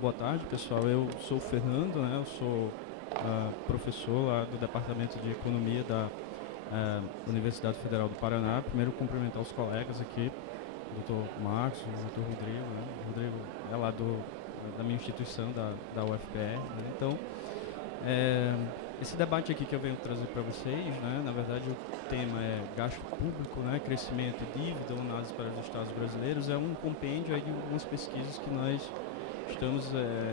Boa tarde, pessoal. Eu sou o Fernando, né? Eu sou professor lá do Departamento de Economia da Universidade Federal do Paraná. Primeiro, cumprimentar os colegas aqui, o Dr. Marcos, o Dr. Rodrigo, né? O Rodrigo é lá da minha instituição, da UFPR, né? Então, é, esse debate aqui que eu venho trazer para vocês, né? Na verdade, o tema é gasto público, né? Crescimento e dívida, uma análise para os estados brasileiros. É um compêndio aí de algumas pesquisas que nós estamos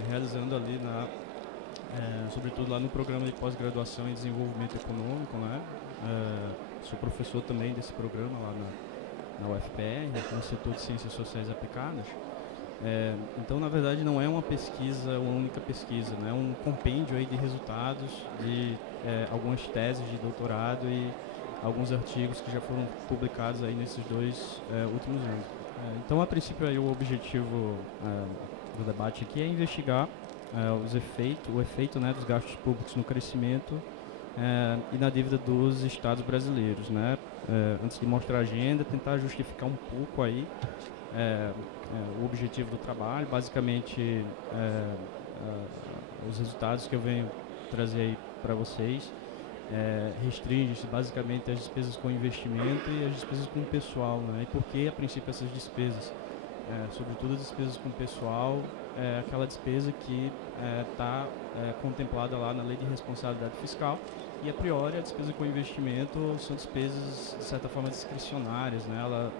realizando ali sobretudo lá no programa de pós-graduação em desenvolvimento econômico, né? Sou professor também desse programa lá na UFPR, no setor de ciências sociais aplicadas. Então, na verdade, não é uma pesquisa, uma única pesquisa, né? É um compêndio aí de resultados de algumas teses de doutorado e alguns artigos que já foram publicados aí nesses dois últimos anos. Então, a princípio, aí, o objetivo do debate aqui é investigar o efeito, né, dos gastos públicos no crescimento e na dívida dos estados brasileiros, né? Antes de mostrar a agenda, tentar justificar um pouco aí o objetivo do trabalho, basicamente os resultados que eu venho trazer aí para vocês restringe-se basicamente às despesas com investimento e às despesas com pessoal, né? E por que a princípio essas despesas? Sobretudo as despesas com pessoal, aquela despesa que está contemplada lá na Lei de Responsabilidade Fiscal, e a priori a despesa com investimento são despesas de certa forma discricionárias, né?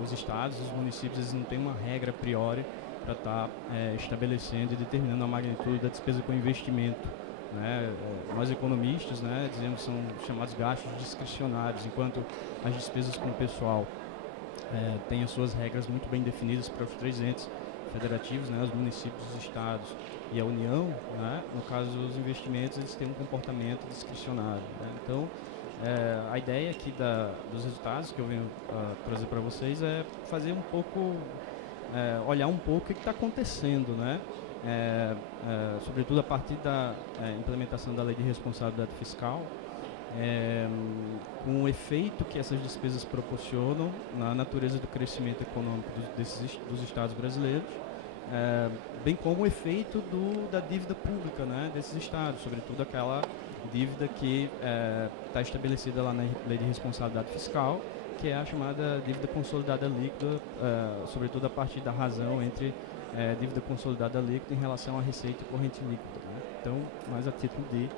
Os estados, os municípios, eles não têm uma regra a priori para estar estabelecendo e determinando a magnitude da despesa com investimento, né? Nós economistas, né, dizemos que são chamados gastos discricionários, enquanto as despesas com pessoal tem as suas regras muito bem definidas para os três entes federativos, né, os municípios, os estados e a União, né? No caso, os investimentos, eles têm um comportamento discricionário, né? Então, a ideia aqui dos resultados que eu venho trazer para vocês é fazer um pouco, olhar um pouco o que está acontecendo, né? Sobretudo a partir da implementação da Lei de Responsabilidade Fiscal, com o efeito que essas despesas proporcionam na natureza do crescimento econômico dos estados brasileiros, bem como o efeito da dívida pública, né, desses estados, sobretudo aquela dívida que está estabelecida lá na Lei de Responsabilidade Fiscal, que é a chamada dívida consolidada líquida, sobretudo a partir da razão entre dívida consolidada líquida em relação à receita corrente líquida, né? Então, mais a título de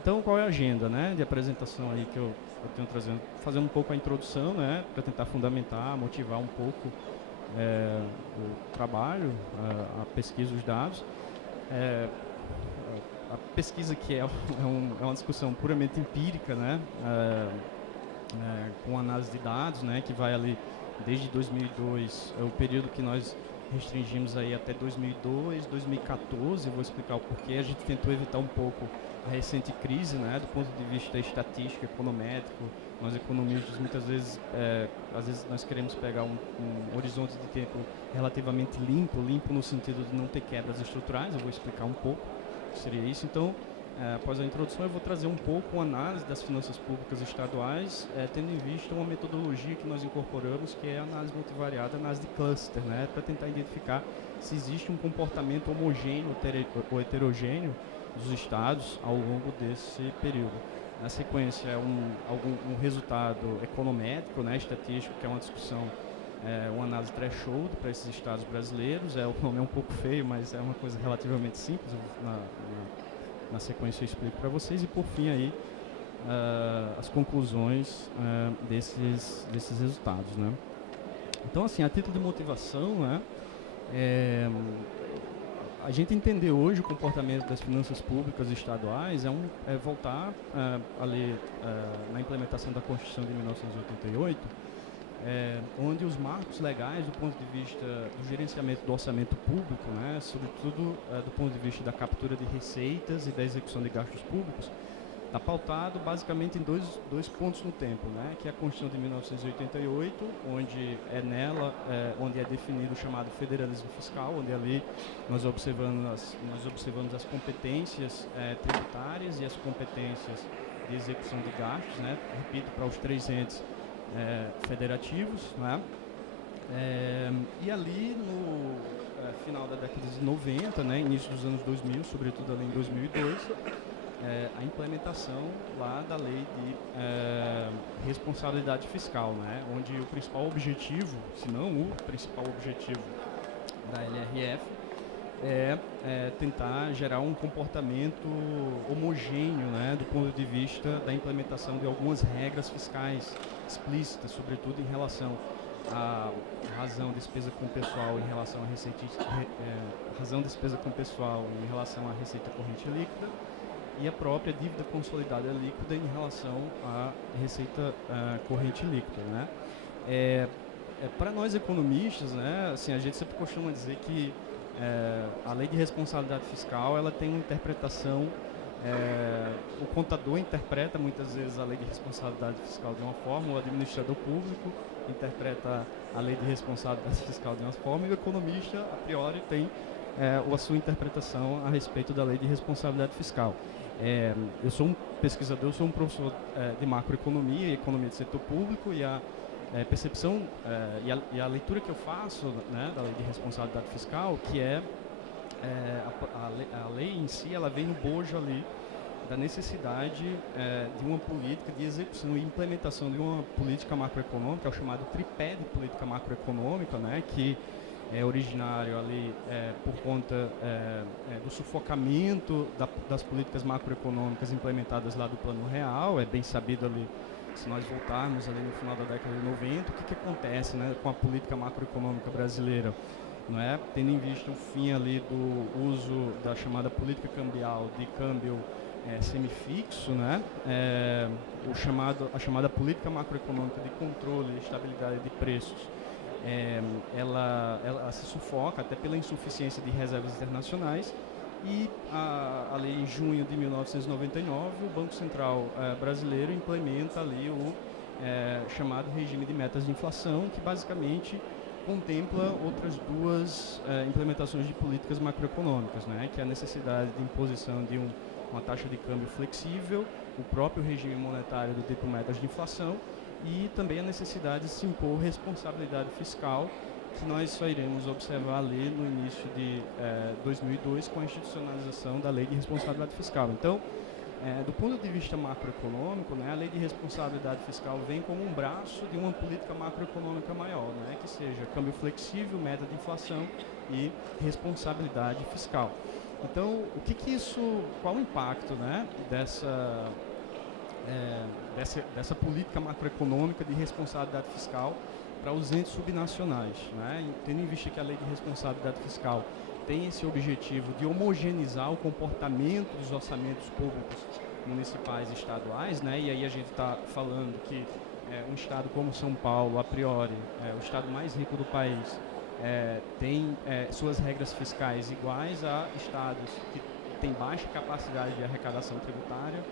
então, qual é a agenda, né, de apresentação aí que eu tenho trazendo? Fazer um pouco a introdução, né, para tentar fundamentar, motivar um pouco o trabalho, a pesquisa, os dados. A pesquisa que é uma discussão puramente empírica, né, com análise de dados, né, que vai ali desde 2002, é o período que nós restringimos aí até 2002, 2014. Eu vou explicar o porquê. A gente tentou evitar um pouco a recente crise, né, do ponto de vista estatístico, econométrico. Nós economistas muitas vezes, às vezes nós queremos pegar um horizonte de tempo relativamente limpo no sentido de não ter quebras estruturais. Eu vou explicar um pouco o que seria isso. Então, após a introdução, eu vou trazer um pouco uma análise das finanças públicas estaduais, tendo em vista uma metodologia que nós incorporamos, que é a análise multivariada, a análise de cluster, né, para tentar identificar se existe um comportamento homogêneo ou heterogêneo dos estados ao longo desse período. Na sequência, um resultado econométrico, né, estatístico, que é uma discussão, uma análise threshold para esses estados brasileiros. O nome é um pouco feio, mas é uma coisa relativamente simples. Na sequência eu explico para vocês, e por fim aí as conclusões desses resultados, né? Então, assim, a título de motivação, né, a gente entender hoje o comportamento das finanças públicas estaduais é voltar ali na implementação da Constituição de 1988, onde os marcos legais do ponto de vista do gerenciamento do orçamento público, né, sobretudo do ponto de vista da captura de receitas e da execução de gastos públicos, está pautado basicamente em dois pontos no tempo, né, que é a Constituição de 1988, onde onde é definido o chamado federalismo fiscal, onde ali nós observamos as competências tributárias e as competências de execução de gastos, né, repito, para os três entes federativos, né? E ali da década de 90, né, início dos anos 2000, sobretudo ali em 2002, a implementação lá da lei de responsabilidade fiscal, né, onde o principal objetivo, se não o principal objetivo da LRF é tentar gerar um comportamento homogêneo, né, do ponto de vista da implementação de algumas regras fiscais explícitas, sobretudo em relação à razão despesa com pessoal em relação à receita, razão despesa com pessoal em relação à receita corrente líquida e a própria dívida consolidada líquida em relação à receita corrente líquida, né? Para nós economistas, né, assim, a gente sempre costuma dizer que a lei de responsabilidade fiscal ela tem uma interpretação, o contador interpreta muitas vezes a lei de responsabilidade fiscal de uma forma, o administrador público interpreta a lei de responsabilidade fiscal de uma forma e o economista, a priori, tem a sua interpretação a respeito da lei de responsabilidade fiscal. Eu sou um pesquisador, eu sou um professor de macroeconomia e economia do setor público e a percepção e a leitura que eu faço, né, da lei de responsabilidade fiscal, que a lei em si, ela vem no bojo ali da necessidade de uma política de execução e implementação de uma política macroeconômica, é o chamado tripé de política macroeconômica, né, que é originário ali por conta do sufocamento das políticas macroeconômicas implementadas lá do Plano Real. É bem sabido ali, se nós voltarmos ali no final da década de 90, o que acontece, né, com a política macroeconômica brasileira, não é? Tendo em vista o fim ali do uso da chamada política cambial de câmbio semifixo, né? A chamada política macroeconômica de controle e estabilidade de preços, ela se sufoca até pela insuficiência de reservas internacionais e ali em junho de 1999 o Banco Central brasileiro implementa ali o chamado regime de metas de inflação, que basicamente contempla outras duas implementações de políticas macroeconômicas, né, que é a necessidade de imposição de uma taxa de câmbio flexível, o próprio regime monetário do tipo metas de inflação e também a necessidade de se impor responsabilidade fiscal, que nós só iremos observar ali no início de 2002 com a institucionalização da Lei de Responsabilidade Fiscal. Então, do ponto de vista macroeconômico, né, a Lei de Responsabilidade Fiscal vem como um braço de uma política macroeconômica maior, né, que seja câmbio flexível, meta de inflação e responsabilidade fiscal. Então, qual o impacto, né, dessa política macroeconômica de responsabilidade fiscal para os entes subnacionais, né? Tendo em vista que a Lei de Responsabilidade Fiscal tem esse objetivo de homogeneizar o comportamento dos orçamentos públicos municipais e estaduais, né? E aí a gente está falando que um estado como São Paulo, a priori, o estado mais rico do país, tem suas regras fiscais iguais a estados que têm baixa capacidade de arrecadação tributária,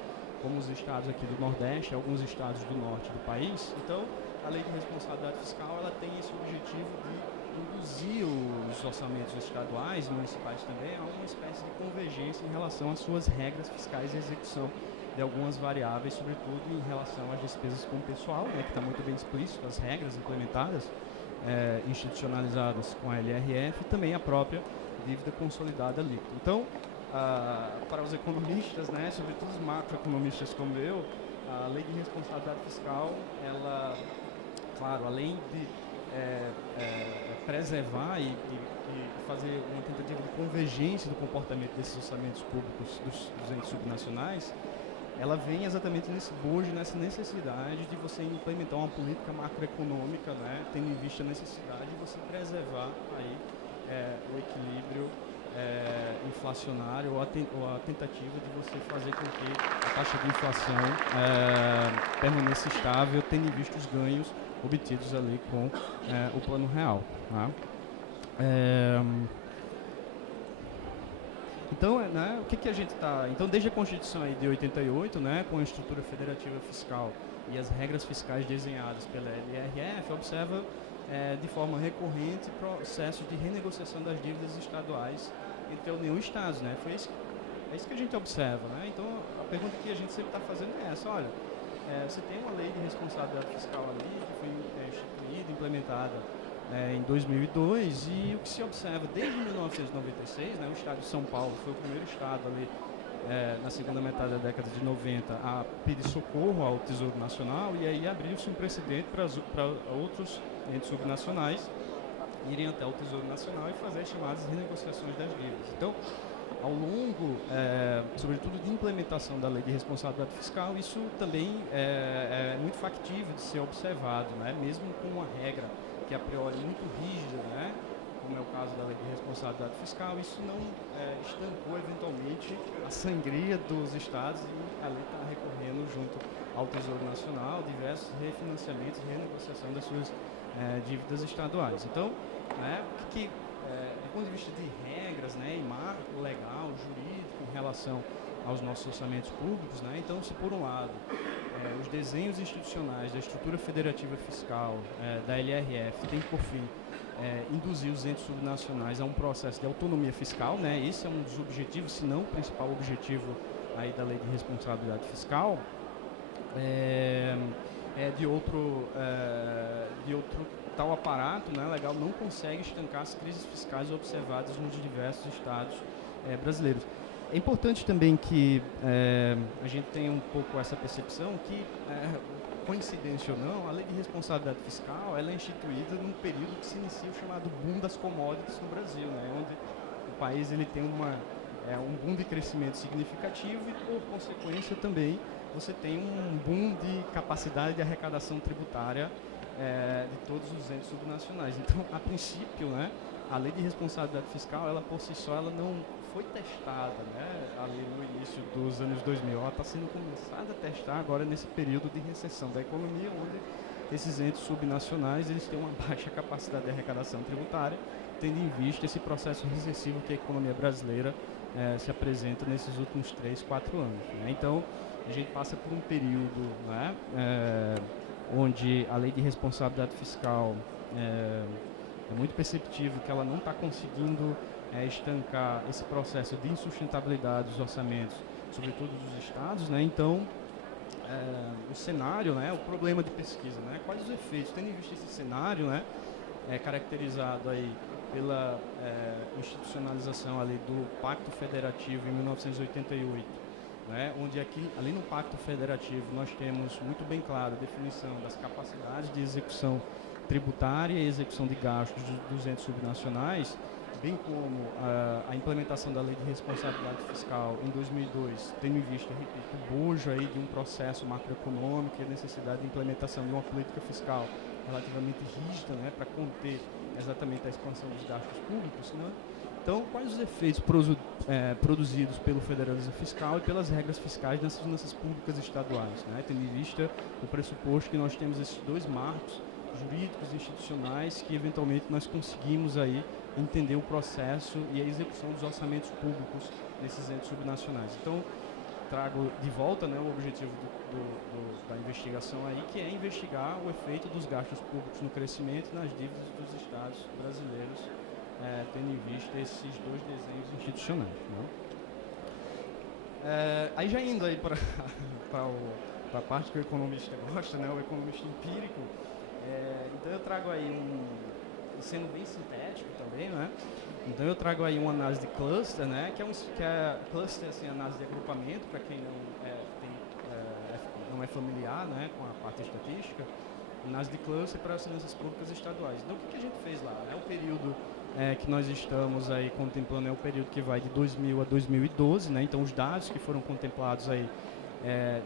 como os estados aqui do Nordeste, alguns estados do Norte do país. Então, a Lei de Responsabilidade Fiscal ela tem esse objetivo de induzir os orçamentos estaduais e municipais também a uma espécie de convergência em relação às suas regras fiscais e execução de algumas variáveis, sobretudo em relação às despesas com o pessoal, né, que está muito bem explícito, as regras implementadas, institucionalizadas com a LRF, e também a própria dívida consolidada líquida. Então, para os economistas, né, sobretudo os macroeconomistas como eu, a Lei de Responsabilidade Fiscal, ela, claro, além de preservar e fazer uma tentativa de convergência do comportamento desses orçamentos públicos dos entes subnacionais, ela vem exatamente nesse bojo, nessa necessidade de você implementar uma política macroeconômica, né, tendo em vista a necessidade de você preservar aí o equilíbrio inflacionário ou a tentativa de você fazer com que a taxa de inflação permaneça estável, tendo em vista os ganhos obtidos ali com o Plano Real. Tá? Então, né, o que a gente está... Então, desde a Constituição aí de 88, né, com a estrutura federativa fiscal e as regras fiscais desenhadas pela LRF, observa de forma recorrente processos de renegociação das dívidas estaduais entre a União e Estados, né? É isso que a gente observa, né? Então, a pergunta que a gente sempre está fazendo é essa: olha, você tem uma lei de responsabilidade fiscal ali que foi instituída, implementada em 2002, e o que se observa desde 1996, né, o estado de São Paulo foi o primeiro estado ali na segunda metade da década de 90 a pedir socorro ao Tesouro Nacional, e aí abriu-se um precedente para outros entes subnacionais irem até o Tesouro Nacional e fazer as chamadas renegociações das dívidas. Então, ao longo, sobretudo de implementação da Lei de Responsabilidade Fiscal, isso também é muito factível de ser observado, né? Mesmo com uma regra que a priori é muito rígida, né? Como é o caso da Lei de Responsabilidade Fiscal, isso não estancou eventualmente a sangria dos estados, e a lei está recorrendo junto ao Tesouro Nacional diversos refinanciamentos e renegociação das suas dívidas estaduais. Então, né, do ponto de vista de regras, né, e marco legal, jurídico em relação aos nossos orçamentos públicos, né, então, se por um lado os desenhos institucionais da estrutura federativa fiscal, da LRF, tem por fim induzir os entes subnacionais a um processo de autonomia fiscal, né, esse é um dos objetivos, se não o principal objetivo aí da Lei de Responsabilidade Fiscal, de outro tal aparato, né, legal, não consegue estancar as crises fiscais observadas nos diversos estados brasileiros. É importante também que a gente tenha um pouco essa percepção que, coincidência ou não, a Lei de Responsabilidade Fiscal ela é instituída num período que se inicia o chamado boom das commodities no Brasil, né, onde o país ele tem um boom de crescimento significativo e, por consequência, também você tem um boom de capacidade de arrecadação tributária de todos os entes subnacionais. Então, a princípio, né, a Lei de Responsabilidade Fiscal, ela por si só, ela não foi testada, né, ali no início dos anos 2000. Ela está sendo começada a testar agora nesse período de recessão da economia, onde esses entes subnacionais eles têm uma baixa capacidade de arrecadação tributária, tendo em vista esse processo recessivo que a economia brasileira se apresenta nesses últimos 3, 4 anos. Né? Então, a gente passa por um período, né, onde a Lei de Responsabilidade Fiscal é muito perceptível que ela não está conseguindo estancar esse processo de insustentabilidade dos orçamentos, sobretudo dos estados, né? Então, o cenário, né, o problema de pesquisa, né, quais os efeitos, tendo em vista esse cenário, né, caracterizado aí pela institucionalização ali do Pacto Federativo em 1988, né, onde aqui, ali no Pacto Federativo, nós temos muito bem claro a definição das capacidades de execução tributária e execução de gastos dos entes subnacionais, bem como a implementação da Lei de Responsabilidade Fiscal em 2002, tendo em vista, repito, o bojo aí de um processo macroeconômico e a necessidade de implementação de uma política fiscal relativamente rígida, né, para conter exatamente a expansão dos gastos públicos, né? Então, quais os efeitos produzidos pelo federalismo fiscal e pelas regras fiscais nas finanças públicas estaduais, né? Tendo em vista o pressuposto que nós temos esses dois marcos jurídicos e institucionais que, eventualmente, nós conseguimos aí entender o processo e a execução dos orçamentos públicos nesses entes subnacionais. Então, trago de volta, né, o objetivo da investigação aí, que é investigar o efeito dos gastos públicos no crescimento e nas dívidas dos estados brasileiros, tendo em vista esses dois desenhos institucionais. Né? Aí já indo aí para a parte que o economista gosta, né, o economista empírico, então eu trago aí sendo bem sintético também, né? Então eu trago aí uma análise de cluster, né? Que é cluster, assim, análise de agrupamento, para quem não é familiar, né, com a parte estatística, análise de cluster para as finanças públicas estaduais. Então o que a gente fez lá? O período que nós estamos aí contemplando é o período que vai de 2000 a 2012, né? Então os dados que foram contemplados aí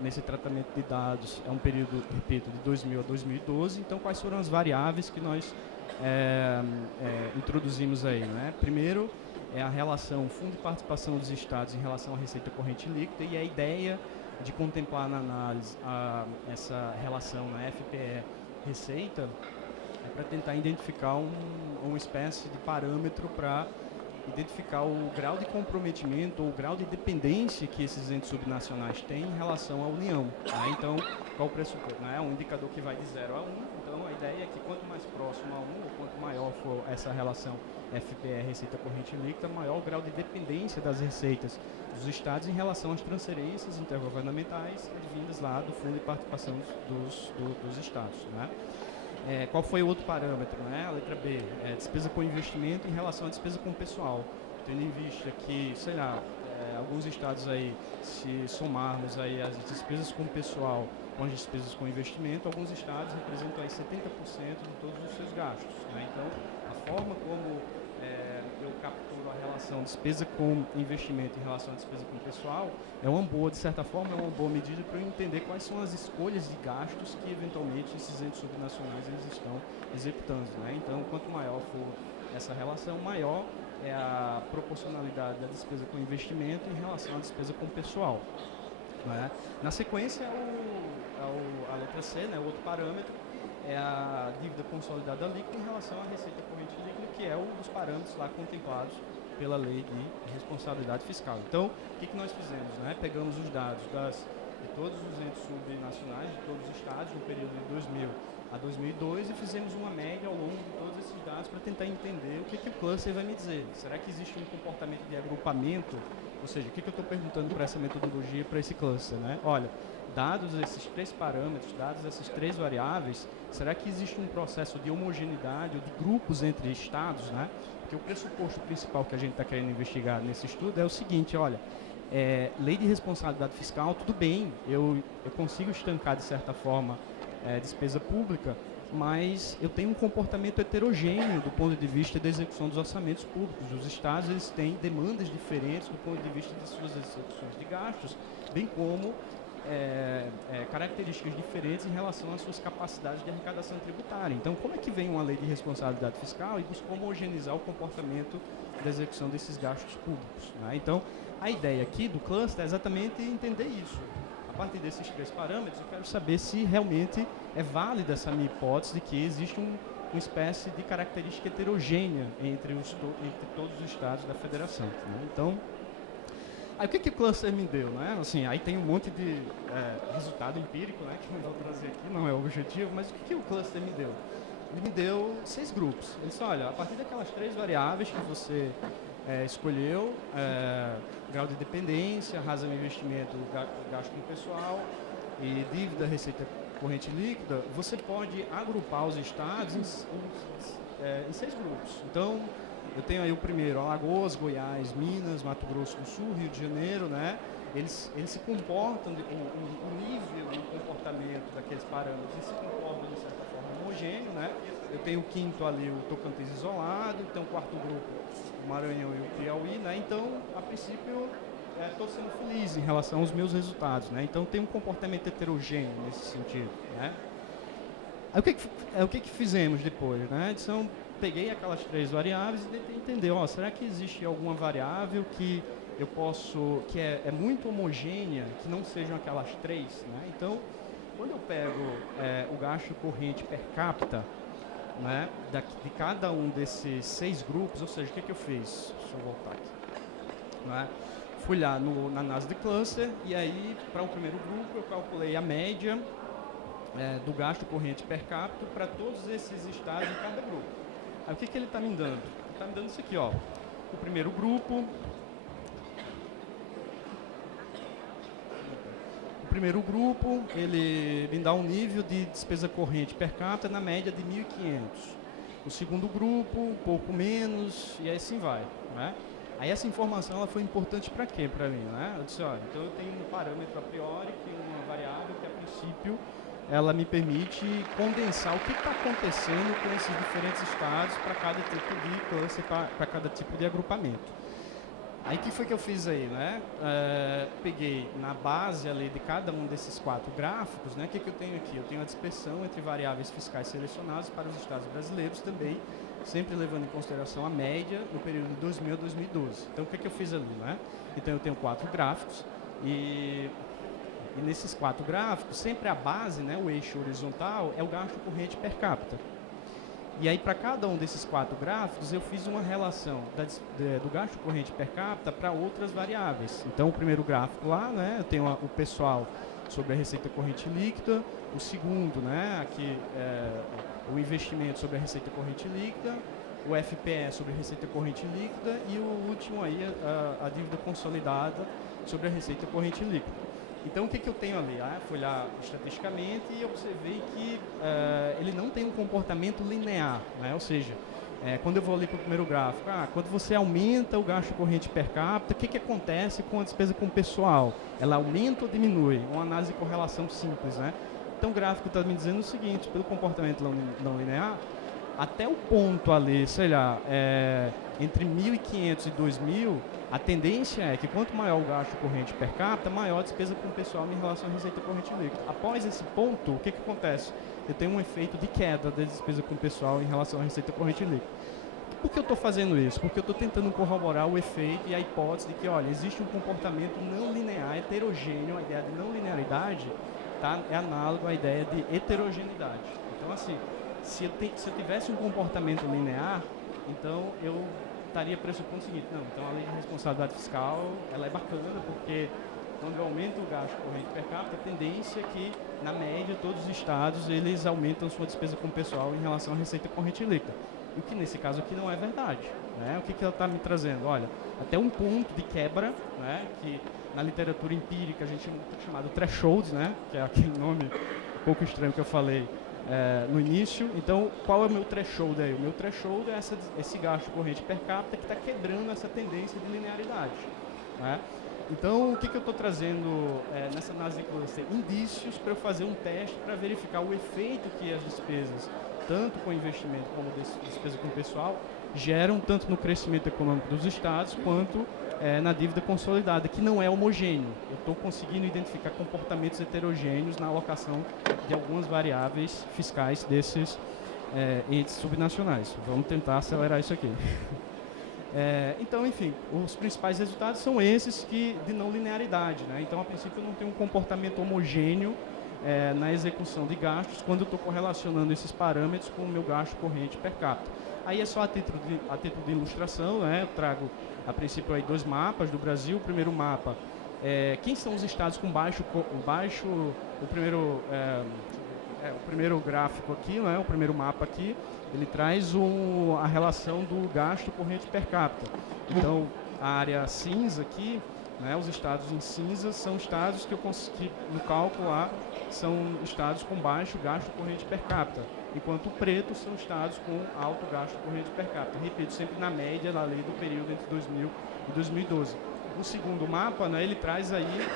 nesse tratamento de dados é um período, repito, de 2000 a 2012. Então quais foram as variáveis que nós introduzimos aí, né? Primeiro é a relação fundo de participação dos estados em relação à receita corrente líquida, e a ideia de contemplar na análise essa relação na FPE receita para tentar identificar uma espécie de parâmetro para identificar o grau de comprometimento ou o grau de dependência que esses entes subnacionais têm em relação à União. Né? Então, qual o pressuposto? Né? É um indicador que vai de 0 a 1, então a ideia é que quanto mais próximo a 1, ou quanto maior for essa relação FPE, receita corrente líquida, maior o grau de dependência das receitas dos estados em relação às transferências intergovernamentais advindas lá do fundo de participação dos estados. Né? Qual foi o outro parâmetro, né? A letra B, despesa com investimento em relação à despesa com pessoal. Tendo em vista que, sei lá, alguns estados aí, se somarmos aí as despesas com pessoal com as despesas com investimento, alguns estados representam aí 70% de todos os seus gastos, né? Então, a forma como eu capturo a relação despesa com investimento em relação à despesa com pessoal é uma boa, de certa forma, é uma boa medida para eu entender quais são as escolhas de gastos que, eventualmente, esses entes subnacionais eles estão executando, né? Então, quanto maior for essa relação, maior é a proporcionalidade da despesa com investimento em relação à despesa com pessoal, né? Na sequência, a letra C, né, o outro parâmetro, é a dívida consolidada líquida em relação à receita corrente líquida, que é um dos parâmetros lá contemplados pela lei de responsabilidade fiscal. Então, o que nós fizemos, né? Pegamos os dados de todos os entes subnacionais, de todos os estados, no período de 2000 a 2002, e fizemos uma média ao longo de todos esses dados para tentar entender o que o cluster vai me dizer. Será que existe um comportamento de agrupamento? Ou seja, o que eu estou perguntando para essa metodologia, para esse cluster, né? Olha, dados esses três parâmetros, dados essas três variáveis, será que existe um processo de homogeneidade ou de grupos entre estados, né? Porque o pressuposto principal que a gente está querendo investigar nesse estudo é o seguinte, olha, lei de responsabilidade fiscal, tudo bem, eu consigo estancar de certa forma despesa pública, mas eu tenho um comportamento heterogêneo do ponto de vista da execução dos orçamentos públicos. Os estados eles têm demandas diferentes do ponto de vista de suas execuções de gastos, bem como características diferentes em relação às suas capacidades de arrecadação tributária. Então, como é que vem uma lei de responsabilidade fiscal e busca homogeneizar o comportamento da execução desses gastos públicos, né? Então, a ideia aqui do cluster é exatamente entender isso. A partir desses três parâmetros, eu quero saber se realmente é válida essa minha hipótese de que existe uma espécie de característica heterogênea entre todos os estados da federação, né? Então, aí o que o cluster me deu, né? Assim, aí tem um monte de resultado empírico, né, que eu vou trazer aqui, não é o objetivo, mas o que o cluster me deu? Ele me deu 6 grupos. Ele disse, olha, a partir daquelas 3 variáveis que você escolheu, grau de dependência, razão de investimento, gasto com pessoal e dívida, receita corrente líquida, você pode agrupar os estados em 6 grupos. Então, eu tenho aí o primeiro, Alagoas, Goiás, Minas, Mato Grosso do Sul, Rio de Janeiro, né? Eles se comportam, o nível de comportamento daqueles parâmetros, eles se comportam de certa forma homogêneo, né? Eu tenho o quinto ali, o Tocantins isolado, então o quarto grupo, o Maranhão e o Piauí, né? Então, a princípio, estou sendo feliz em relação aos meus resultados, né? Então, tem um comportamento heterogêneo nesse sentido, né? Aí, o que fizemos depois, né? Então, peguei aquelas 3 variáveis e tentei entender, será que existe alguma variável que eu posso, que é muito homogênea, que não sejam aquelas 3, né? Então, quando eu pego o gasto corrente per capita, né, de cada um desses 6 grupos, ou seja, o que eu fiz? Deixa eu voltar aqui. Né? Fui lá na análise de cluster e aí, para o primeiro grupo, eu calculei a média do gasto corrente per capita para todos esses estados em cada grupo. Aí, o que ele está me dando? Ele está me dando isso aqui, ó. O primeiro grupo... ele me dá um nível de despesa corrente per capita na média de 1.500. O segundo grupo, um pouco menos, e assim vai, né? Aí essa informação ela foi importante para quê? Para mim, né? Eu disse, olha, então eu tenho um parâmetro a priori, que é uma variável que a princípio ela me permite condensar o que está acontecendo com esses diferentes estados para cada tipo de cluster, para cada tipo de agrupamento. Aí, o que foi que eu fiz aí, né? Peguei na base ali de cada um desses 4 gráficos, né? O que eu tenho aqui? Eu tenho a dispersão entre variáveis fiscais selecionadas para os estados brasileiros também, sempre levando em consideração a média no período de 2000 a 2012. Então, o que eu fiz ali, né? Então, eu tenho 4 gráficos e nesses 4 gráficos, sempre a base, né, o eixo horizontal, é o gasto corrente per capita. E aí, para cada um desses 4 gráficos, eu fiz uma relação do gasto corrente per capita para outras variáveis. Então, o primeiro gráfico lá, né, eu tenho o pessoal sobre a receita corrente líquida. O segundo, né, aqui, o investimento sobre a receita corrente líquida. O FPE sobre a receita corrente líquida. E o último aí, a dívida consolidada sobre a receita corrente líquida. Então, o que eu tenho ali? Fui lá estatisticamente e observei que ele não tem um comportamento linear, né? Ou seja, quando eu vou ali para o primeiro gráfico, quando você aumenta o gasto corrente per capita, o que acontece com a despesa com o pessoal? Ela aumenta ou diminui? Uma análise de correlação simples, né? Então, o gráfico está me dizendo o seguinte, pelo comportamento não linear, até o ponto ali, sei lá, entre 1.500 e 2.000, a tendência é que quanto maior o gasto corrente per capita, maior a despesa com o pessoal em relação à receita corrente líquida. Após esse ponto, o que acontece? Eu tenho um efeito de queda da despesa com o pessoal em relação à receita corrente líquida. Por que eu estou fazendo isso? Porque eu estou tentando corroborar o efeito e a hipótese de que, olha, existe um comportamento não linear, heterogêneo. A ideia de não linearidade é análogo à ideia de heterogeneidade. Então, assim, se eu tivesse um comportamento linear, então eu estaria pressupondo o seguinte, não, então a lei de responsabilidade fiscal, ela é bacana, porque quando eu aumento o gasto corrente per capita, a tendência é que, na média, todos os estados, eles aumentam sua despesa com o pessoal em relação à receita corrente líquida. O que, nesse caso aqui, não é verdade. Né? O que ela está me trazendo? Olha, até um ponto de quebra, né, que na literatura empírica a gente chama chamado threshold, né, que é aquele nome um pouco estranho que eu falei no início. Então, qual é o meu threshold aí? O meu threshold é esse gasto corrente per capita que está quebrando essa tendência de linearidade. Né? Então, o que eu estou trazendo nessa análise de cluster? Indícios para eu fazer um teste para verificar o efeito que as despesas, tanto com investimento como despesa com o pessoal, geram tanto no crescimento econômico dos estados quanto na dívida consolidada, que não é homogêneo. Eu estou conseguindo identificar comportamentos heterogêneos na alocação de algumas variáveis fiscais desses entes subnacionais. Vamos tentar acelerar isso aqui. Então, enfim, os principais resultados são esses de não linearidade. Né? Então, a princípio, eu não tenho um comportamento homogêneo na execução de gastos quando eu estou correlacionando esses parâmetros com o meu gasto corrente per capita. Aí é só a título de ilustração, né? Eu trago, a princípio, aí 2 mapas do Brasil. O primeiro mapa, quem são os estados com o primeiro gráfico aqui, né? O primeiro mapa aqui, ele traz a relação do gasto corrente per capita. Então, a área cinza aqui, né, os estados em cinza são estados que eu consegui, no cálculo lá, são estados com baixo gasto corrente per capita, enquanto o preto são estados com alto gasto corrente per capita. Repito, sempre na média da lei do período entre 2000 e 2012. O segundo mapa, né, ele traz aí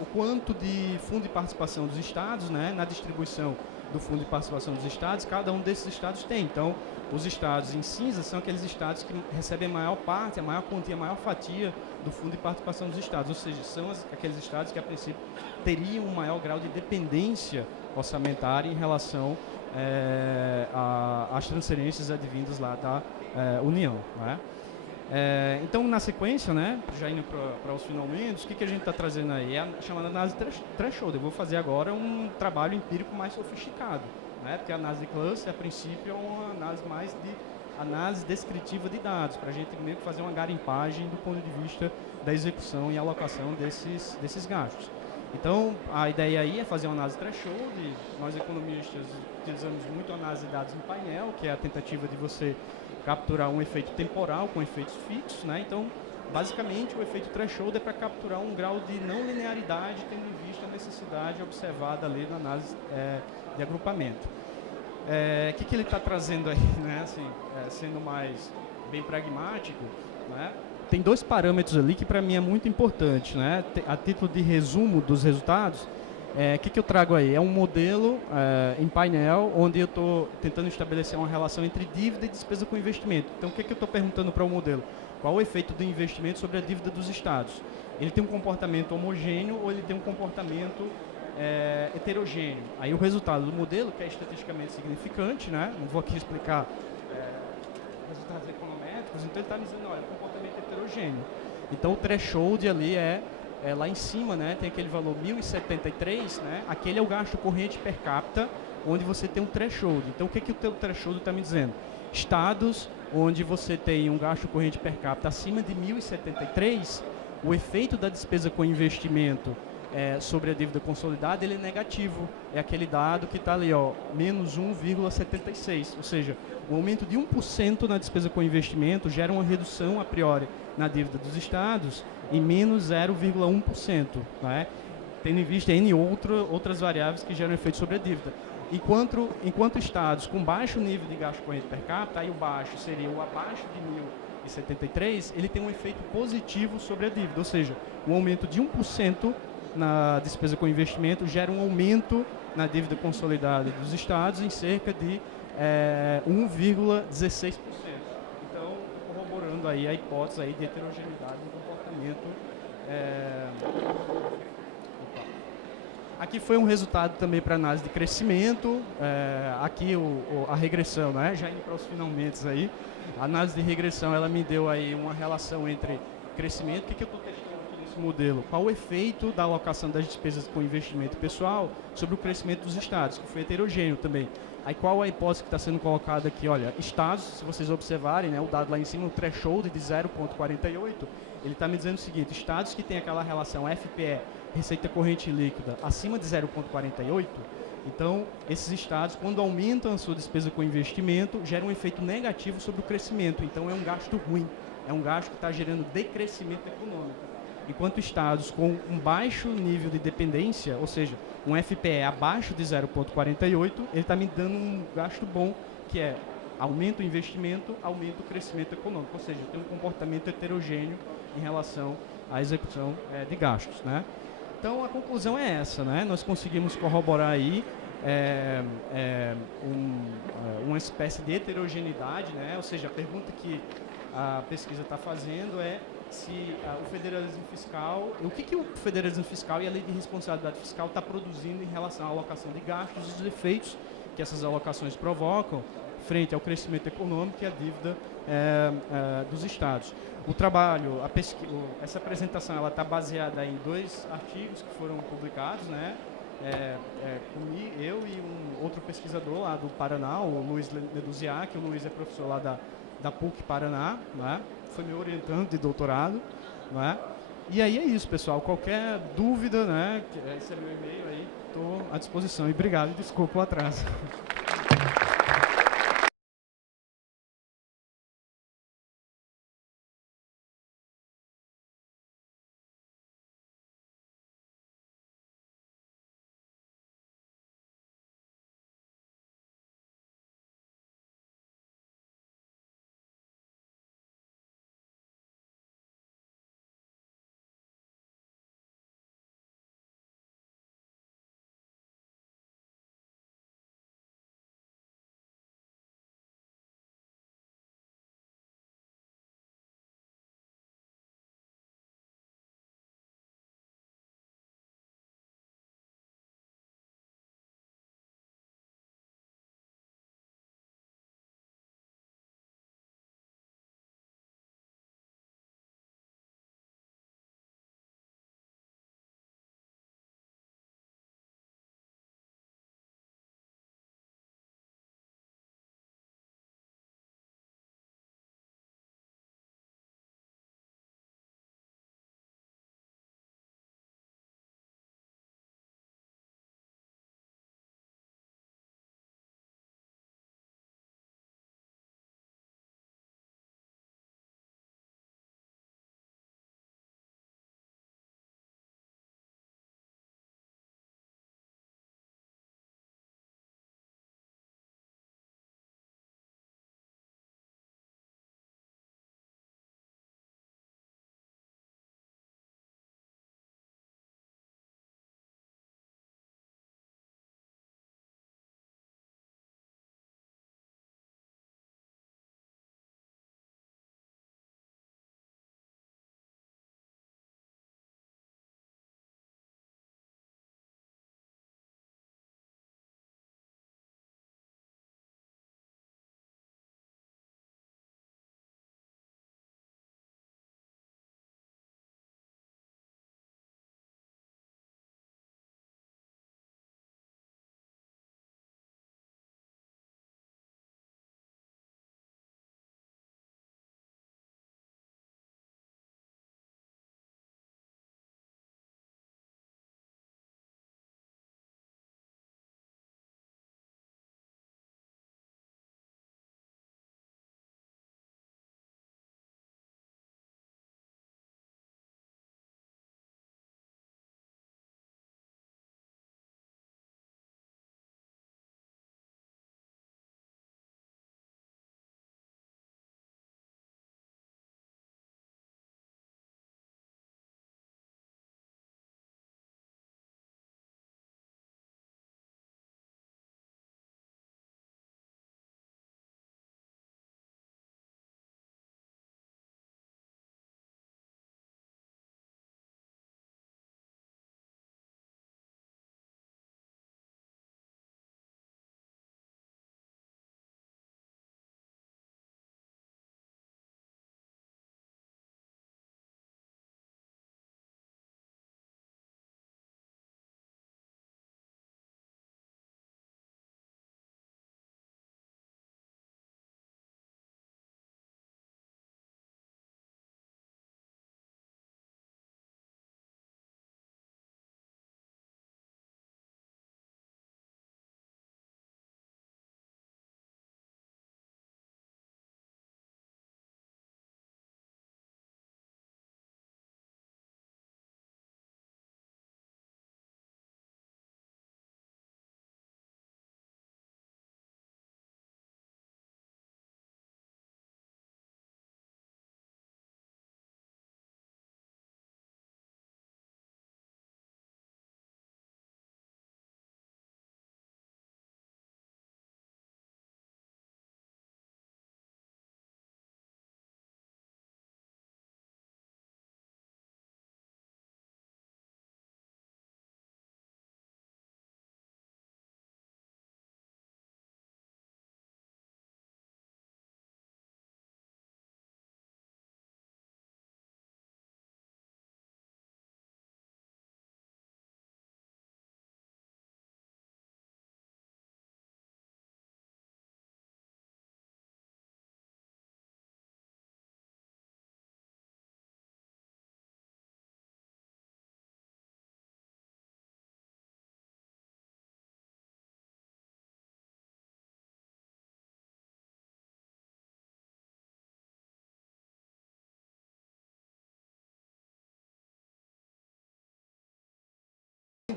o quanto de fundo de participação dos estados, né, na distribuição do fundo de participação dos estados, cada um desses estados tem. Então, os estados em cinza são aqueles estados que recebem a maior parte, a maior quantia, a maior fatia do fundo de participação dos estados, ou seja, são aqueles estados que, a princípio, teriam um maior grau de dependência orçamentária em relação às transferências advindas lá da União. Né? Então, na sequência, né, já indo para os finalmente, o que a gente está trazendo aí? É a chamada análise threshold. Eu vou fazer agora um trabalho empírico mais sofisticado, né, porque a análise de cluster, a princípio, é uma análise mais de análise descritiva de dados, para a gente meio que fazer uma garimpagem do ponto de vista da execução e alocação desses gastos. Então, a ideia aí é fazer uma análise threshold. Nós, economistas, utilizamos muito a análise de dados em painel, que é a tentativa de você capturar um efeito temporal com efeitos fixos. Né? Então, basicamente, o efeito threshold é para capturar um grau de não linearidade, tendo em vista a necessidade observada ali na análise de agrupamento. O que ele está trazendo aí, né? Assim, sendo mais bem pragmático, né? Tem 2 parâmetros ali que para mim é muito importante, né? A título de resumo dos resultados, o que eu trago aí? É um modelo em painel, onde eu estou tentando estabelecer uma relação entre dívida e despesa com investimento. Então, o que eu estou perguntando para o modelo? Qual o efeito do investimento sobre a dívida dos estados? Ele tem um comportamento homogêneo ou ele tem um comportamento heterogêneo? Aí o resultado do modelo, que é estatisticamente significante, né? Não vou aqui explicar resultados econométricos, então ele está me dizendo, olha, comportamento heterogêneo. Então o threshold ali lá em cima, né, tem aquele valor 1.073, né, aquele é o gasto corrente per capita, onde você tem um threshold. Então o que o teu threshold está me dizendo? Estados onde você tem um gasto corrente per capita acima de 1.073, o efeito da despesa com investimento sobre a dívida consolidada, ele é negativo. É aquele dado que está ali, ó, menos 1,76. Ou seja, um aumento de 1% na despesa com investimento gera uma redução a priori na dívida dos estados em menos 0,1%, né? Tendo em vista N outras variáveis que geram efeito sobre a dívida. Enquanto estados com baixo nível de gasto corrente per capita, aí o baixo seria o abaixo de 1.073, ele tem um efeito positivo sobre a dívida, ou seja, um aumento de 1% na despesa com investimento gera um aumento na dívida consolidada dos estados em cerca de 1,16%. Então, corroborando aí a hipótese aí de heterogeneidade no comportamento. Aqui foi um resultado também para análise de crescimento. Aqui a regressão, né? Já indo para os finalmente aí. A análise de regressão, ela me deu aí uma relação entre crescimento. O que eu estou testando aqui nesse modelo? Qual o efeito da alocação das despesas com investimento pessoal sobre o crescimento dos estados, que foi heterogêneo também. Aí qual a hipótese que está sendo colocada aqui? Olha, estados, se vocês observarem, né, o dado lá em cima, o threshold de 0,48, ele está me dizendo o seguinte: estados que têm aquela relação FPE, receita corrente líquida, acima de 0,48, então esses estados, quando aumentam a sua despesa com investimento, geram um efeito negativo sobre o crescimento. Então é um gasto ruim, é um gasto que está gerando decrescimento econômico. Enquanto estados com um baixo nível de dependência, ou seja, um FPE abaixo de 0,48, ele está me dando um gasto bom, que é aumenta o investimento, aumenta o crescimento econômico, ou seja, tem um comportamento heterogêneo em relação à execução de gastos, né? Então a conclusão é essa, né? Nós conseguimos corroborar aí uma espécie de heterogeneidade, né? Ou seja, a pergunta que a pesquisa está fazendo é se o federalismo fiscal, o que o federalismo fiscal e a lei de responsabilidade fiscal está produzindo em relação à alocação de gastos e os efeitos que essas alocações provocam frente ao crescimento econômico e à dívida dos estados. O trabalho, essa apresentação, ela está baseada em 2 artigos que foram publicados, né? Eu e um outro pesquisador lá do Paraná, o Luiz Leduziak. O Luiz é professor lá da PUC Paraná, né? Foi meu orientando de doutorado, né? E aí é isso, pessoal. Qualquer dúvida, né? Esse é meu e-mail aí, estou à disposição. E obrigado, desculpa o atraso.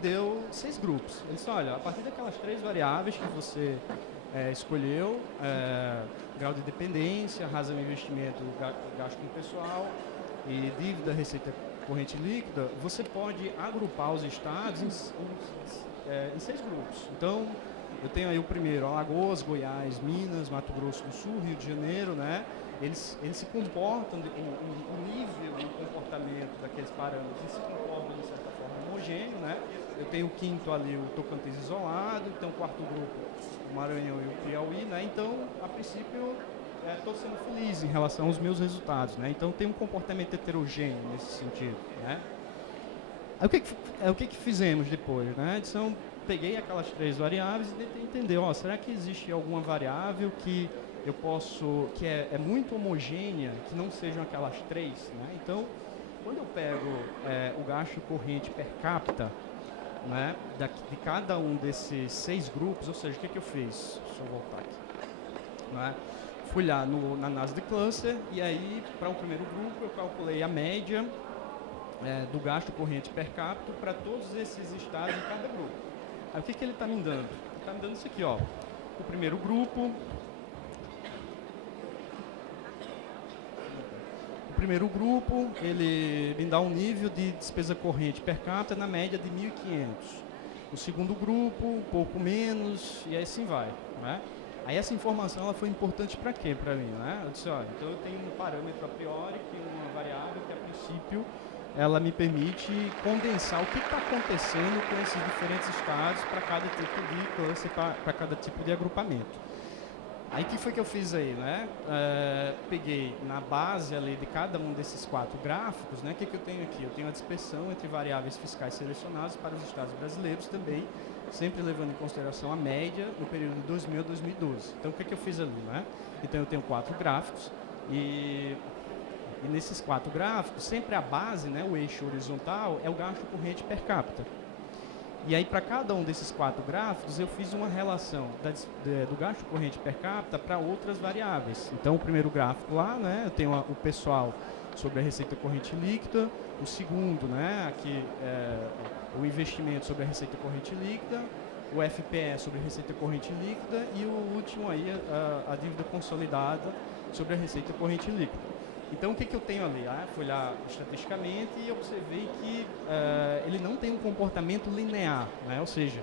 deu 6 grupos. Ele disse, olha, a partir daquelas 3 variáveis que você escolheu, grau de dependência, razão de investimento, gasto com pessoal e dívida, receita corrente líquida, você pode agrupar os estados em 6 grupos. Então, eu tenho aí o primeiro, Alagoas, Goiás, Minas, Mato Grosso do Sul, Rio de Janeiro, né? Eles se comportam, o nível e o comportamento daqueles parâmetros, eles se comportam de certa forma homogêneo, né? Eu tenho o quinto ali, o Tocantins isolado, então o quarto grupo, o Maranhão e o Piauí, né? Então, a princípio, estou sendo feliz em relação aos meus resultados, né? Então, tem um comportamento heterogêneo nesse sentido, né? Aí, o que fizemos depois, né? Então, peguei aquelas 3 variáveis e tentei entender, será que existe alguma variável que eu posso, que é muito homogênea, que não sejam aquelas 3, né? Então, quando eu pego o gasto corrente per capita, né, de cada um desses 6 grupos, ou seja, o que eu fiz? Deixa eu voltar aqui. Né? Fui lá na análise de cluster e aí, para o primeiro grupo, eu calculei a média do gasto corrente per capita para todos esses estados em cada grupo. Aí, o que ele está me dando? Ele está me dando isso aqui, ó. O primeiro grupo... O primeiro grupo, ele me dá um nível de despesa corrente per capita na média de 1.500. O segundo grupo, um pouco menos, e assim vai, né? Aí essa informação ela foi importante para quê? Para mim, né? Eu disse, olha, então eu tenho um parâmetro a priori, que é uma variável que a princípio ela me permite condensar o que está acontecendo com esses diferentes estados para cada tipo de cluster, para cada tipo de agrupamento. Aí o que foi que eu fiz aí, né? Peguei na base ali de cada um desses 4 gráficos, né? O que eu tenho aqui? Eu tenho a dispersão entre variáveis fiscais selecionadas para os estados brasileiros também, sempre levando em consideração a média no período de 2000 a 2012. Então o que eu fiz ali, né? Então eu tenho 4 gráficos e nesses 4 gráficos, sempre a base, né? O eixo horizontal é o gasto corrente per capita. E aí, para cada um desses 4 gráficos, eu fiz uma relação do gasto corrente per capita para outras variáveis. Então, o primeiro gráfico lá, né, eu tenho o pessoal sobre a receita corrente líquida. O segundo, né, aqui, o investimento sobre a receita corrente líquida. O FPE sobre a receita corrente líquida. E o último aí, a dívida consolidada sobre a receita corrente líquida. Então, o que eu tenho ali? Fui lá estatisticamente e observei que ele não tem um comportamento linear, né? Ou seja,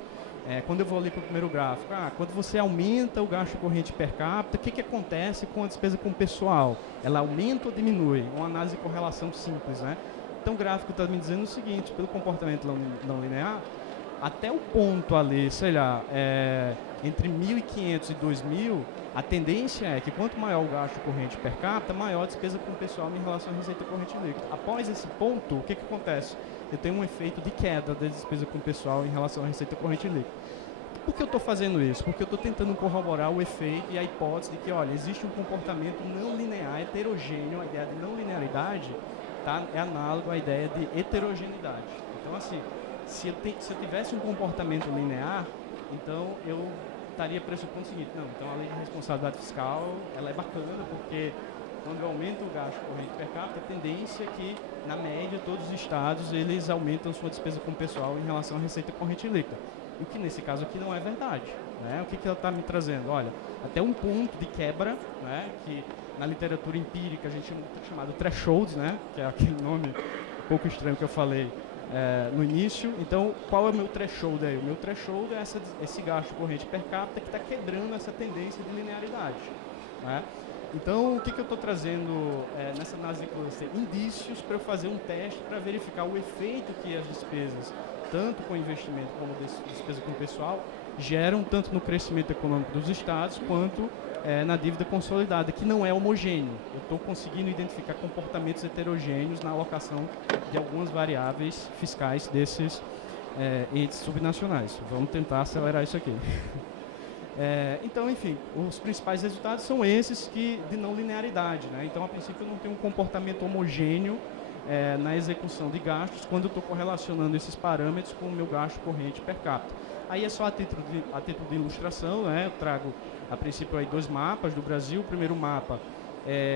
quando eu vou ali para o primeiro gráfico, quando você aumenta o gasto corrente per capita, o que acontece com a despesa com o pessoal? Ela aumenta ou diminui? Uma análise de correlação simples, né? Então, o gráfico está me dizendo o seguinte, pelo comportamento não linear, até o ponto ali, sei lá, entre 1.500 e 2.000, a tendência é que quanto maior o gasto corrente per capita, maior a despesa com o pessoal em relação à receita corrente líquida. Após esse ponto, o que acontece? Eu tenho um efeito de queda da despesa com o pessoal em relação à receita corrente líquida. Por que eu estou fazendo isso? Porque eu estou tentando corroborar o efeito e a hipótese de que, olha, existe um comportamento não linear, heterogêneo. A ideia de não linearidade é análogo à ideia de heterogeneidade. Então, assim, se eu tivesse um comportamento linear, então eu estaria pressupondo o seguinte, não, então a lei de responsabilidade fiscal, ela é bacana, porque quando aumenta o gasto corrente per capita, a tendência é que, na média, todos os estados, eles aumentam sua despesa com o pessoal em relação à receita corrente líquida. O que, nesse caso aqui, não é verdade, né? O que ela está me trazendo? Olha, até um ponto de quebra, né, que na literatura empírica a gente chama chamado threshold, né, que é aquele nome um pouco estranho que eu falei, no início. Então, qual é o meu threshold aí? O meu threshold é esse gasto corrente per capita que está quebrando essa tendência de linearidade, né? Então, o que eu estou trazendo nessa análise de cluster? Indícios para eu fazer um teste para verificar o efeito que as despesas, tanto com investimento como despesa com o pessoal, geram tanto no crescimento econômico dos estados quanto na dívida consolidada, que não é homogêneo. Eu estou conseguindo identificar comportamentos heterogêneos na alocação de algumas variáveis fiscais desses entes subnacionais. Vamos tentar acelerar isso aqui. Então, enfim, os principais resultados são esses de não linearidade, né? Então, a princípio, eu não tenho um comportamento homogêneo na execução de gastos quando eu estou correlacionando esses parâmetros com o meu gasto corrente per capita. Aí é só a título de ilustração, né? Eu trago, a princípio, aí 2 mapas do Brasil. O primeiro mapa,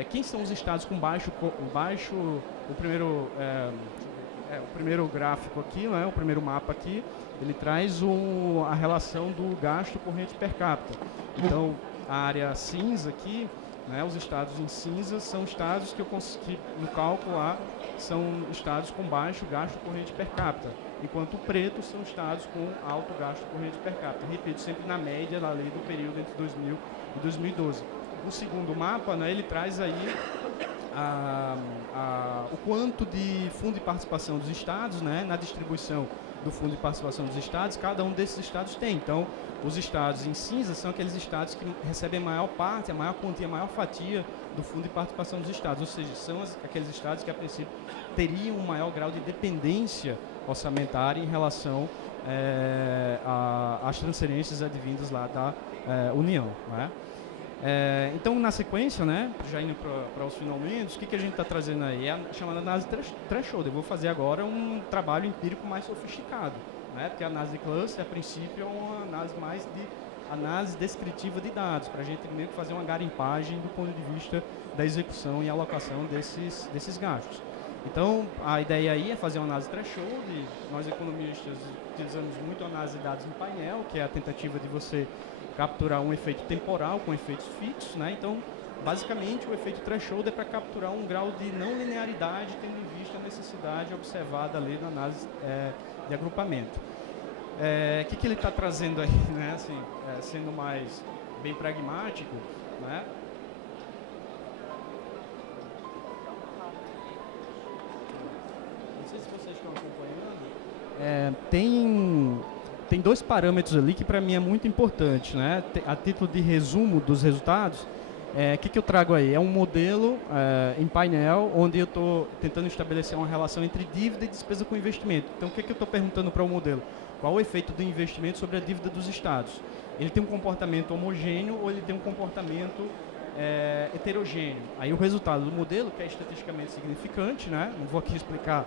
quem são os estados com o primeiro O primeiro gráfico aqui, né, o primeiro mapa aqui, ele traz a relação do gasto corrente per capita. Então, a área cinza aqui, né, os estados em cinza são estados que eu consegui, no cálculo lá, são estados com baixo gasto corrente per capita, enquanto o preto são estados com alto gasto corrente per capita. Repito, sempre na média da lei do período entre 2000 e 2012. O segundo mapa, né, ele traz aí o quanto de fundo de participação dos estados, né, na distribuição do fundo de participação dos estados, cada um desses estados tem. Então, os estados em cinza são aqueles estados que recebem a maior parte, a maior quantia, a maior fatia do fundo de participação dos estados, ou seja, são aqueles estados que a princípio teriam um maior grau de dependência orçamentária em relação às transferências advindas lá da União, né? Então, na sequência, né, já indo para os finalmente, o que a gente está trazendo aí? É a chamada análise threshold. Eu vou fazer agora um trabalho empírico mais sofisticado, né, porque a análise de cluster, a princípio, é uma análise mais de análise descritiva de dados, para a gente meio que fazer uma garimpagem do ponto de vista da execução e alocação desses gastos. Então, a ideia aí é fazer uma análise threshold. Nós, economistas, utilizamos muito a análise de dados em painel, que é a tentativa de você capturar um efeito temporal com efeitos fixos, né? Então, basicamente, o efeito threshold é para capturar um grau de não linearidade, tendo em vista a necessidade observada ali na análise de agrupamento. O que ele está trazendo aí, né? Assim, sendo mais bem pragmático, né? Não sei se vocês estão acompanhando. Tem dois parâmetros ali que para mim é muito importante, né? A título de resumo dos resultados, o que eu trago aí? É um modelo em painel, onde eu estou tentando estabelecer uma relação entre dívida e despesa com investimento. Então, o que eu estou perguntando para o modelo? Qual o efeito do investimento sobre a dívida dos estados? Ele tem um comportamento homogêneo ou ele tem um comportamento heterogêneo? Aí o resultado do modelo, que é estatisticamente significante, né? Não vou aqui explicar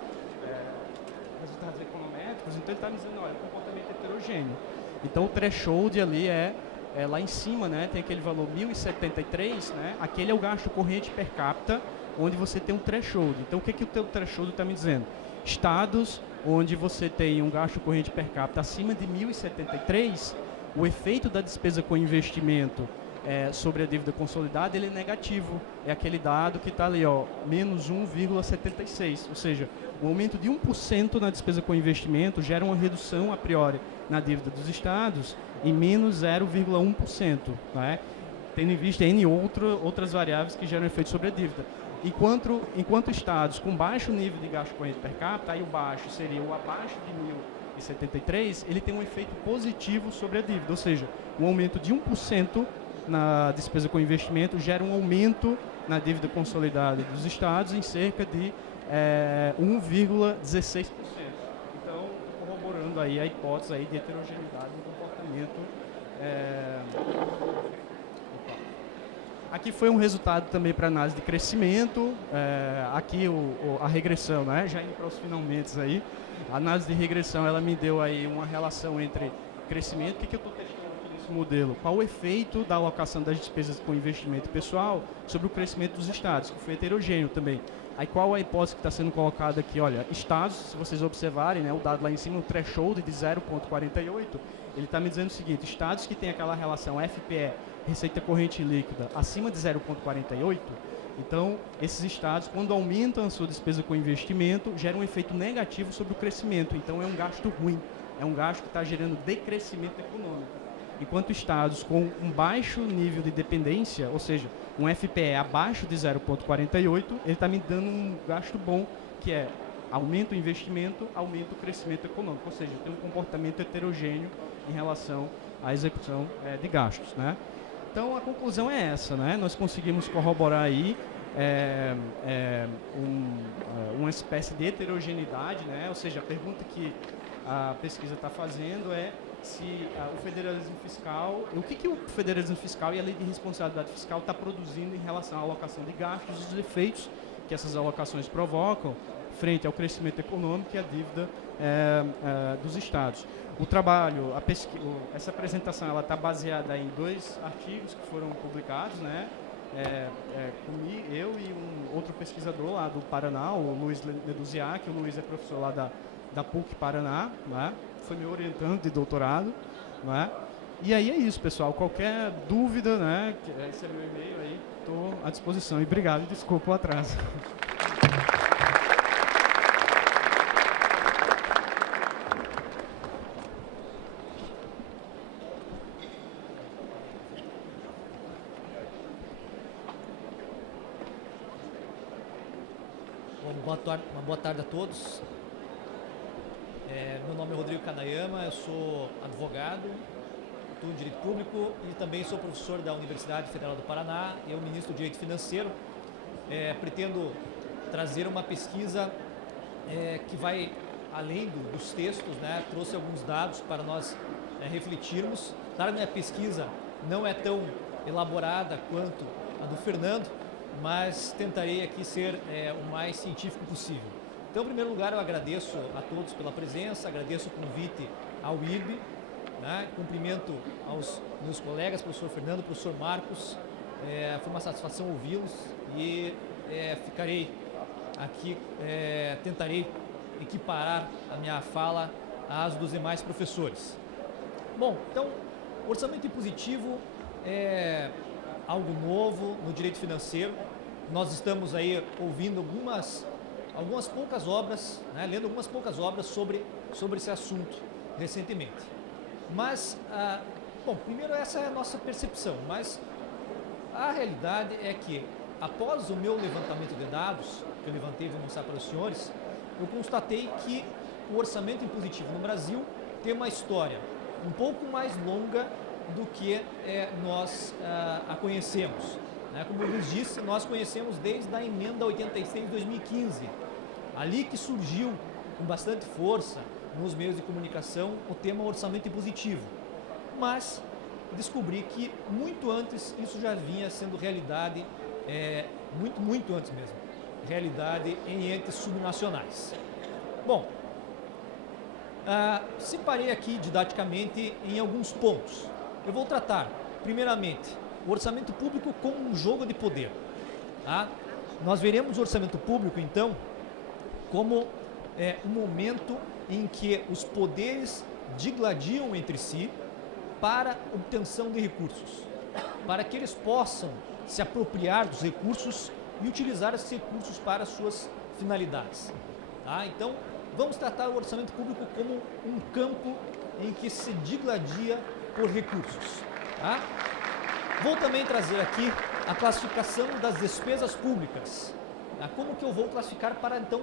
resultados econométricos, então ele está dizendo, olha, comportamento heterogêneo. Então o threshold ali lá em cima, né, tem aquele valor 1073, né, aquele é o gasto corrente per capita, onde você tem um threshold. Então o que o teu threshold está me dizendo? Estados onde você tem um gasto corrente per capita acima de 1073, o efeito da despesa com investimento sobre a dívida consolidada, ele é negativo. É aquele dado que está ali, ó, menos 1,76. Ou seja, um aumento de 1% na despesa com investimento gera uma redução a priori na dívida dos estados em menos 0,1%. Né? Tendo em vista N outras variáveis que geram efeito sobre a dívida. Enquanto estados com baixo nível de gasto corrente per capita, aí o baixo seria o abaixo de 1073, ele tem um efeito positivo sobre a dívida. Ou seja, um aumento de 1% na despesa com investimento gera um aumento na dívida consolidada dos estados em cerca de 1,16%. Então, corroborando aí a hipótese aí de heterogeneidade no comportamento. Aqui foi um resultado também para análise de crescimento. Aqui a regressão, né? Já indo para os finalmente aí. A análise de regressão, ela me deu aí uma relação entre crescimento. O que eu estou testando aqui nesse modelo? Qual o efeito da alocação das despesas com investimento pessoal sobre o crescimento dos estados, que foi heterogêneo também. Aí qual a hipótese que está sendo colocada aqui? Olha, estados, se vocês observarem, né, o dado lá em cima, o threshold de 0,48, ele está me dizendo o seguinte: estados que têm aquela relação FPE, receita corrente líquida, acima de 0,48, então esses estados, quando aumentam a sua despesa com investimento, geram um efeito negativo sobre o crescimento. Então é um gasto ruim, é um gasto que está gerando decrescimento econômico. Enquanto estados com um baixo nível de dependência, ou seja, um FPE abaixo de 0,48, ele está me dando um gasto bom, que é aumenta o investimento, aumenta o crescimento econômico, ou seja, tem um comportamento heterogêneo em relação à execução de gastos, né? Então a conclusão é essa, né? Nós conseguimos corroborar aí uma espécie de heterogeneidade, né? Ou seja, a pergunta que a pesquisa está fazendo é se o federalismo fiscal, o que o federalismo fiscal e a lei de responsabilidade fiscal está produzindo em relação à alocação de gastos e os efeitos que essas alocações provocam frente ao crescimento econômico e à dívida dos estados. O trabalho, essa apresentação, ela está baseada em 2 artigos que foram publicados, né? eu e um outro pesquisador lá do Paraná, o Luiz Leduziak. O Luiz é professor lá da PUC Paraná, né? Foi meu orientando de doutorado, né? E aí é isso, pessoal. Qualquer dúvida, né? Esse é meu e-mail aí, estou à disposição. E obrigado, desculpa o atraso. Uma boa tarde a todos. Meu nome é Rodrigo Kanayama, eu sou advogado, atuo em Direito Público e também sou professor da Universidade Federal do Paraná e eu ministro do Direito Financeiro. Pretendo trazer uma pesquisa que vai além dos textos, né? Trouxe alguns dados para nós refletirmos. Claro, minha pesquisa não é tão elaborada quanto a do Fernando, mas tentarei aqui ser o mais científico possível. Então, em primeiro lugar, eu agradeço a todos pela presença, agradeço o convite ao IRB, né? Cumprimento aos meus colegas, professor Fernando, professor Marcos. Foi uma satisfação ouvi-los e ficarei aqui, tentarei equiparar a minha fala às dos demais professores. Bom, então, orçamento impositivo é algo novo no direito financeiro. Nós estamos aí ouvindo algumas poucas obras, né, lendo algumas poucas obras sobre esse assunto recentemente. Mas, bom, primeiro essa é a nossa percepção, mas a realidade é que após o meu levantamento de dados, que eu levantei e vou mostrar para os senhores, eu constatei que o orçamento impositivo no Brasil tem uma história um pouco mais longa do que nós a conhecemos. Como eu lhes disse, nós conhecemos desde a emenda 86 de 2015, ali que surgiu com bastante força nos meios de comunicação o tema orçamento impositivo. Mas descobri que muito antes isso já vinha sendo realidade, muito antes mesmo, realidade em entes subnacionais. Bom, separei aqui didaticamente em alguns pontos. Eu vou tratar, primeiramente, o orçamento público como um jogo de poder. Nós veremos o orçamento público, então, como um momento em que os poderes digladiam entre si para obtenção de recursos, para que eles possam se apropriar dos recursos e utilizar esses recursos para suas finalidades. Então, vamos tratar o orçamento público como um campo em que se digladia por recursos. Vou também trazer aqui a classificação das despesas públicas. Como que eu vou classificar para, então,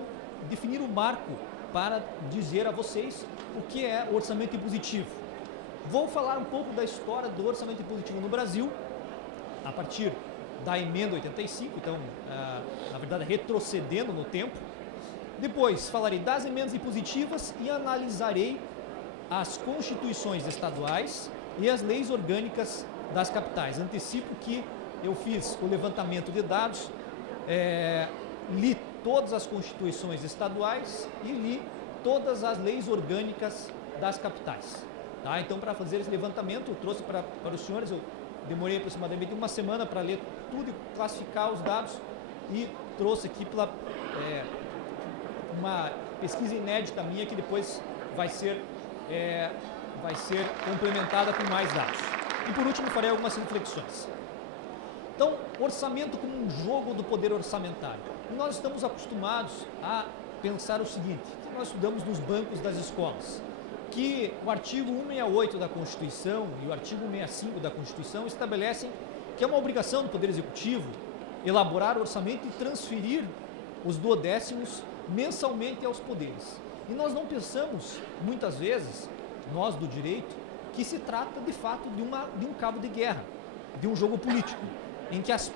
definir o marco para dizer a vocês o que é o orçamento impositivo. Vou falar um pouco da história do orçamento impositivo no Brasil, a partir da emenda 85, então, na verdade, retrocedendo no tempo. Depois, falarei das emendas impositivas e analisarei as constituições estaduais e as leis orgânicas das capitais. Antecipo que eu fiz o levantamento de dados, li todas as constituições estaduais e li todas as leis orgânicas das capitais. Então, para fazer esse levantamento, eu trouxe para os senhores, eu demorei aproximadamente uma semana para ler tudo e classificar os dados e trouxe aqui uma pesquisa inédita minha que depois vai ser complementada com mais dados. E por último, farei algumas reflexões. Então, orçamento como um jogo do poder orçamentário. Nós estamos acostumados a pensar o seguinte, que nós estudamos nos bancos das escolas, que o artigo 168 da Constituição e o artigo 165 da Constituição estabelecem que é uma obrigação do Poder Executivo elaborar o orçamento e transferir os duodécimos mensalmente aos poderes. E nós não pensamos, muitas vezes, nós do direito, que se trata de fato de um cabo de guerra, de um jogo político, em que as